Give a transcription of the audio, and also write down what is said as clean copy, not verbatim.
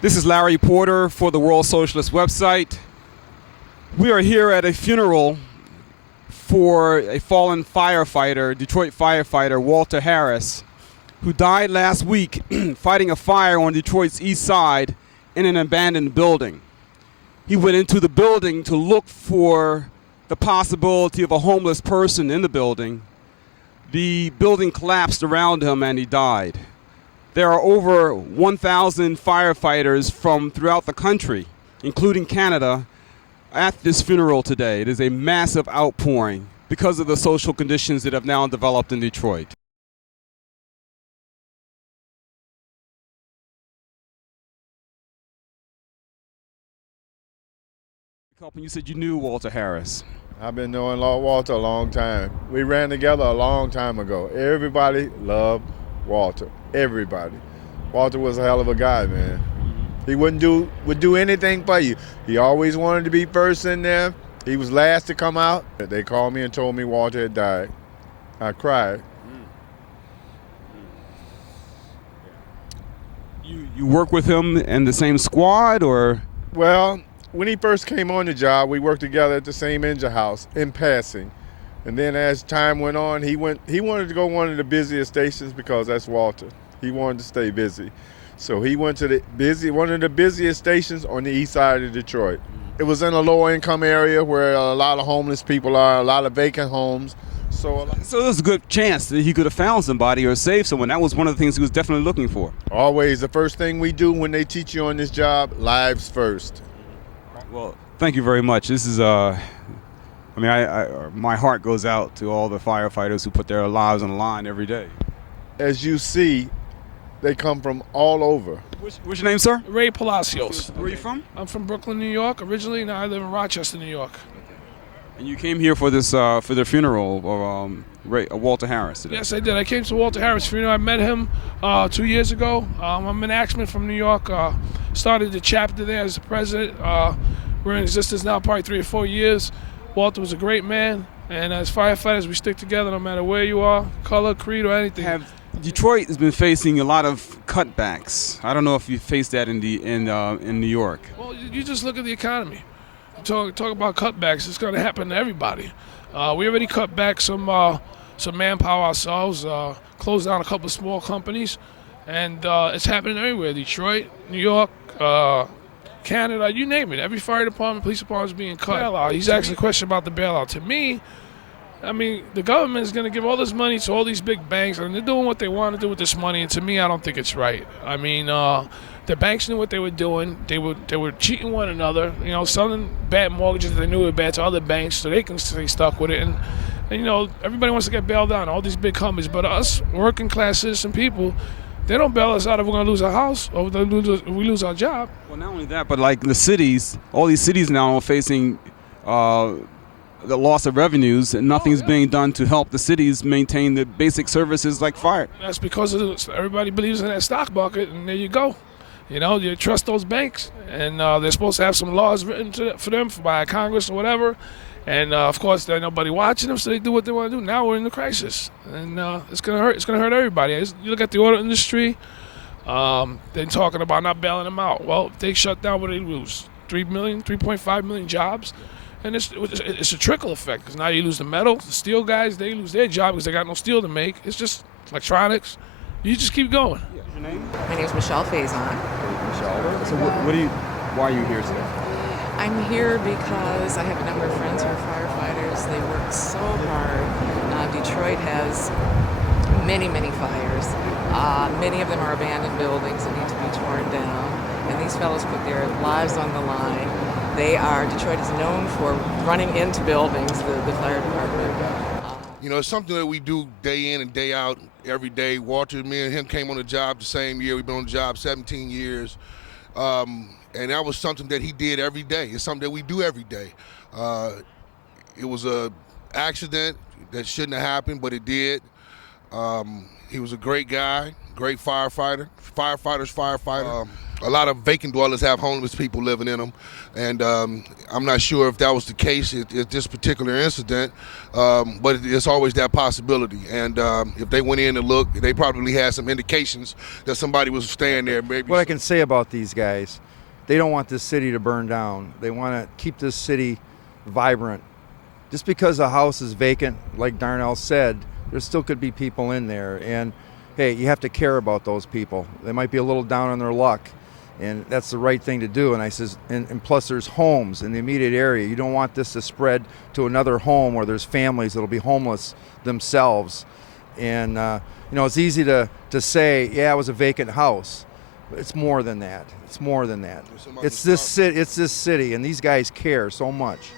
This is Larry Porter for the World Socialist Web Site. We are here at a funeral for a fallen firefighter, Detroit firefighter Walter Harris, who died last week fighting a fire on Detroit's east side in an abandoned building. He went into the building to look for the possibility of a homeless person in the building. The building collapsed around him and he died. There are over 1,000 firefighters from throughout the country, including Canada, at this funeral today. It is a massive outpouring because of the social conditions that have now developed in Detroit. You said you knew Walter Harris. I've been knowing Walter a long time. We ran together a long time ago. Everybody loved Walter. Everybody. Walter was a hell of a guy, man. He would do anything for you. He always wanted to be first in there. He was last to come out. They called me and told me Walter had died. I cried. You work with him in the same squad, or? Well, when he first came on the job, we worked together at the same engine house in passing. And then as time went on, he wanted to go one of the busiest stations because that's Walter. He wanted to stay busy. So he went to one of the busiest stations on the east side of Detroit. It was in a lower income area where a lot of homeless people are, a lot of vacant homes. So there's a good chance that he could have found somebody or saved someone. That was one of the things he was definitely looking for. Always the first thing we do when they teach you on this job, lives first. Well, thank you very much. This is my heart goes out to all the firefighters who put their lives on the line every day. As you see, they come from all over. What's your name, sir? Ray Palacios. Where are you from? I'm from Brooklyn, New York originally. Now I live in Rochester, New York. And you came here for this for the funeral of Walter Harris today. Yes, I did. I came to Walter Harris' funeral. I met him 2 years ago. I'm an Axman from New York. Started the chapter there as the president. We're in existence now probably 3 or 4 years. Walter was a great man, and as firefighters, we stick together no matter where you are, color, creed, or anything. Detroit has been facing a lot of cutbacks. I don't know if you faced that in New York. Well, you just look at the economy. Talk about cutbacks. It's going to happen to everybody. We already cut back some manpower ourselves, closed down a couple of small companies, and it's happening everywhere. Detroit, New York, Canada, you name it. Every fire department, police department is being cut. Bailout. He's asking a question about the bailout. To me, the government is going to give all this money to all these big banks, and they're doing what they want to do with this money. And to me, I don't think it's right. The banks knew what they were doing. They were cheating one another. Selling bad mortgages that they knew were bad to other banks, so they can stay stuck with it. And everybody wants to get bailed out. All these big companies, but us working class citizen people, they don't bail us out if we're going to lose our house or if we lose our job. Well, not only that, but like the cities, all these cities now are facing the loss of revenues, and nothing's being done to help the cities maintain the basic services like fire. That's because everybody believes in that stock market, and there you go. You trust those banks, and they're supposed to have some laws written for them by Congress or whatever. And of course, there's nobody watching them, so they do what they want to do. Now we're in the crisis, and it's gonna hurt. It's gonna hurt everybody. You look at the auto industry; they're talking about not bailing them out. Well, if they shut down, what do they lose? 3.5 million jobs, and it's a trickle effect. Because now you lose the metal, the steel guys, they lose their job because they got no steel to make. It's just electronics. You just keep going. What's your name? My name is Michelle Faison. Michelle. So why are you here today? I'm here because I have a number of friends who are firefighters. They work so hard. Detroit has many, many fires. Many of them are abandoned buildings that need to be torn down. And these fellows put their lives on the line. Detroit is known for running into buildings, the fire department. It's something that we do day in and day out, every day. Walter, me and him came on the job the same year. We've been on the job 17 years. And that was something that he did every day. It's something that we do every day. It was an accident that shouldn't have happened, but it did. He was a great guy, great firefighters. A lot of vacant dwellers have homeless people living in them, and I'm not sure if that was the case at this particular incident, but it's always that possibility. And if they went in and looked, they probably had some indications that somebody was staying there. Maybe. What I can say about these guys, they don't want this city to burn down. They want to keep this city vibrant. Just because a house is vacant, like Darnell said, there still could be people in there. And hey, you have to care about those people. They might be a little down on their luck, and that's the right thing to do. And I says, and plus there's homes in the immediate area. You don't want this to spread to another home where there's families that'll be homeless themselves. And it's easy to say, yeah, it was a vacant house. But it's more than that. It's more than that. It's this city, and these guys care so much.